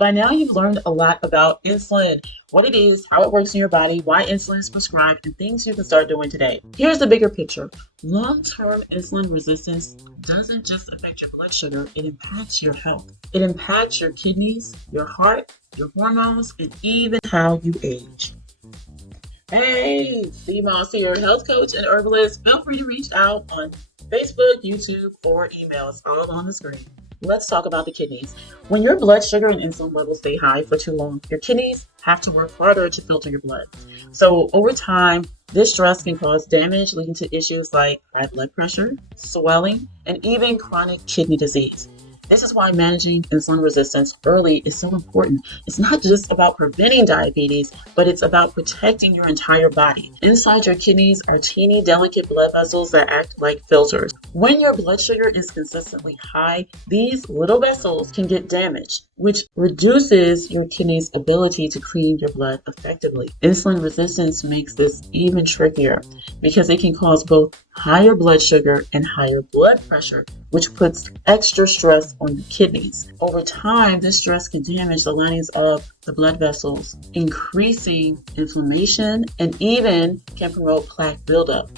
By now, you've learned a lot about insulin, what it is, how it works in your body, why insulin is prescribed, and things you can start doing today. Here's the bigger picture. Long-term insulin resistance doesn't just affect your blood sugar, it impacts your health. It impacts your kidneys, your heart, your hormones, and even how you age. Hey, Steve Moss here, health coach and herbalist. Feel free to reach out on Facebook, YouTube, or emails, all on the screen. Let's talk about the kidneys. When your blood sugar and insulin levels stay high for too long, your kidneys have to work harder to filter your blood. So over time, this stress can cause damage, leading to issues like high blood pressure, swelling, and even chronic kidney disease. This is why managing insulin resistance early is so important. It's not just about preventing diabetes, but it's about protecting your entire body. Inside your kidneys are teeny, delicate blood vessels that act like filters. When your blood sugar is consistently high, these little vessels can get damaged, which reduces your kidney's ability to clean your blood effectively. Insulin resistance makes this even trickier because it can cause both higher blood sugar and higher blood pressure, which puts extra stress on the kidneys. Over time, this stress can damage the linings of the blood vessels, increasing inflammation and even can promote plaque buildup.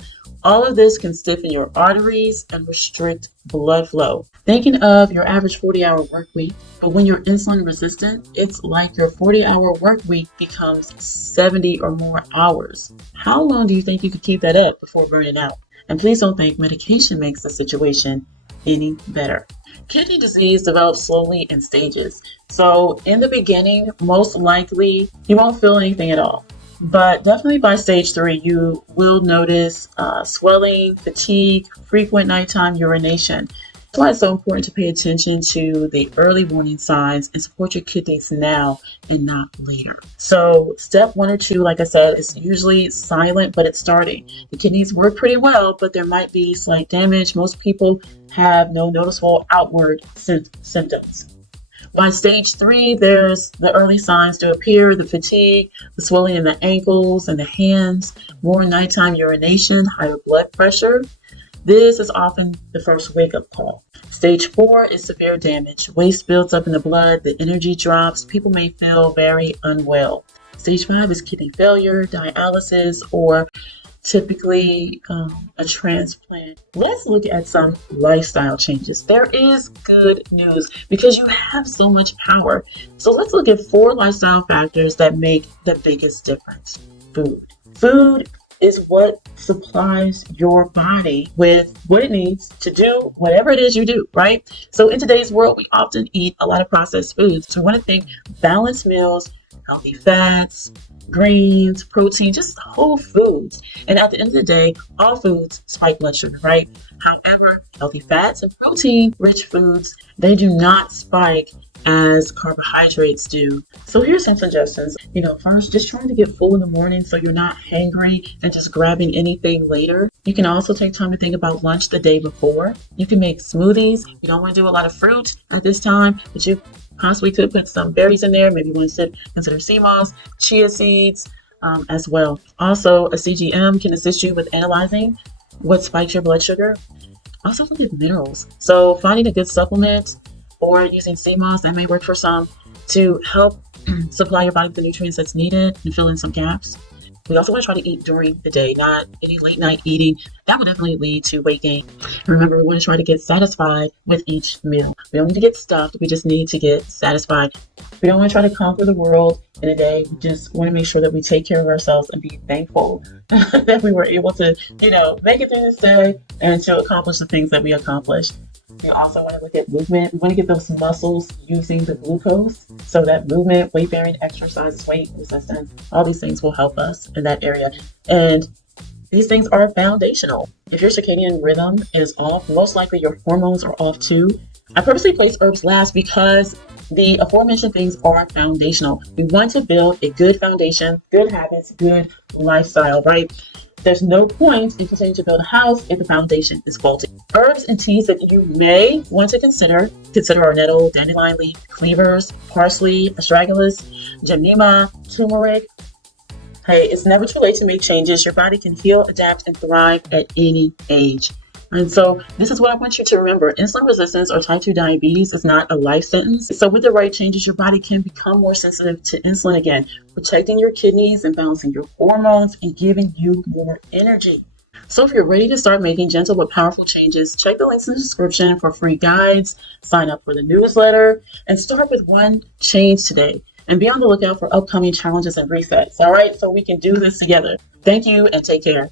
All of this can stiffen your arteries and restrict blood flow. Thinking of your average 40-hour work week, but when you're insulin resistant, it's like your 40-hour work week becomes 70 or more hours. How long do you think you could keep that up before burning out? And please don't think medication makes the situation any better. Kidney disease develops slowly in stages. So in the beginning, most likely you won't feel anything at all. But definitely by stage 3, you will notice swelling, fatigue, frequent nighttime urination. That's why it's so important to pay attention to the early warning signs and support your kidneys now and not later. So step 1 or 2, like I said, is usually silent, but it's starting. The kidneys work pretty well, but there might be slight damage. Most people have no noticeable outward symptoms. By stage 3, there's the early signs to appear, the fatigue, the swelling in the ankles and the hands, more nighttime urination, higher blood pressure. This is often the first wake-up call. Stage 4 is severe damage. Waste builds up in the blood, the energy drops, people may feel very unwell. Stage 5 is kidney failure, dialysis, or typically a transplant. Let's look at some lifestyle changes. There is good news because you have so much power. So let's look at 4 lifestyle factors that make the biggest difference. Food is what supplies your body with what it needs to do whatever it is you do, right? So in today's world, we often eat a lot of processed foods. So I want to think balanced meals, healthy fats, greens, protein, just whole foods. And at the end of the day, all foods spike blood sugar, right? However, healthy fats and protein-rich foods, they do not spike as carbohydrates do. So here's some suggestions. First, just trying to get full in the morning so you're not hangry and just grabbing anything later. You can also take time to think about lunch the day before. You can make smoothies. You don't want to do a lot of fruit at this time, but you possibly could put some berries in there. Maybe you want to consider sea moss, chia seeds as well. Also, a CGM can assist you with analyzing what spikes your blood sugar. Also look at minerals. So finding a good supplement or using sea moss, that may work for some, to help supply your body with the nutrients that's needed and fill in some gaps. We also want to try to eat during the day, not any late night eating. That would definitely lead to weight gain. Remember, we want to try to get satisfied with each meal. We don't need to get stuffed. We just need to get satisfied. We don't want to try to conquer the world in a day. We just want to make sure that we take care of ourselves and be thankful that we were able to, make it through this day and to accomplish the things that we accomplished. We also want to look at movement. We want to get those muscles using the glucose. So that movement, weight-bearing exercises, weight resistance, all these things will help us in that area. And these things are foundational. If your circadian rhythm is off, most likely your hormones are off too. I purposely place herbs last because the aforementioned things are foundational. We want to build a good foundation, good habits, good lifestyle, right? There's no point in continuing to build a house if the foundation is faulty. Herbs and teas that you may want to consider are nettle, dandelion leaf, cleavers, parsley, astragalus, jemima, turmeric. Hey, it's never too late to make changes. Your body can heal, adapt, and thrive at any age. And so this is what I want you to remember. Insulin resistance or type 2 diabetes is not a life sentence. So with the right changes, your body can become more sensitive to insulin again, protecting your kidneys and balancing your hormones and giving you more energy. So if you're ready to start making gentle but powerful changes, check the links in the description for free guides, sign up for the newsletter, and start with one change today. And be on the lookout for upcoming challenges and resets. All right, so we can do this together. Thank you and take care.